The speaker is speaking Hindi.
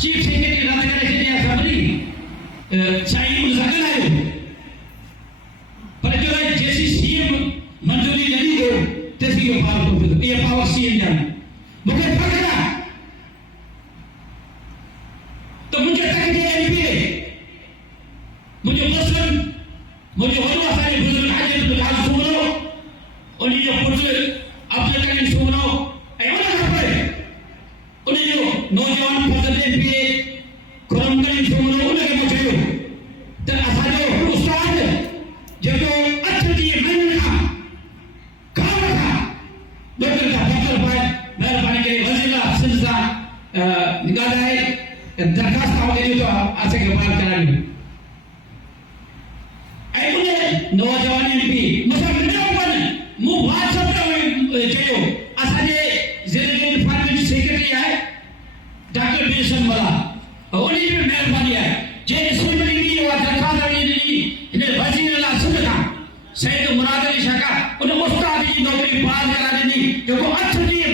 चीफ सेक्रेटरी रद्द करे छॾिया सभिनी साईं उन सां ॻाल्हायो पर जो जेसी सीएम मंजूरी न ॾींदो तेसी इहो पावर थो थिए इहे पावर सीएम जा मूंखे फ़ख़्रु आहे त मुंहिंजे तक जे एमपी मुंहिंजो मुस्लिम मुंहिंजो वॾो असांजे बुज़ुर्ग हाजी अब्दुल सुमरो उन जो पुटु अब्दुल करीम सुमरो ऐं उन खां पोइ उन जो नौजवान फज़ल एमपी खुरम करीम सुमरो उनखे मां चयो त असांजो उस्ताद जेको 8 ॾींहं महीननि खां गांव खां डॉक्टर का पत्र पाए महिरबानी करे वज़ीर सिंध सां ॻाल्हाए दरख़्वास्त ॾिनी त असांखे ॿाहिरि कराइणी ऐं उन नौजवान एमपी मूंसां मिलियो कोन मूं WhatsApp ते चयो असांजे ज़िले जे डिपार्टमेंट सेक्रेटरी आहे डॉक्टर बेसन वाला उन जी बि महिरबानी आहे जे असेंबली में उहा दरख़्वास्त ॾिनी हिन वज़ीर लाइ सिंध खां सैयद मुराद अली शाका उन उस्ताद जी नौकरी पास करा ॾिनी जेको 8 ॾींहं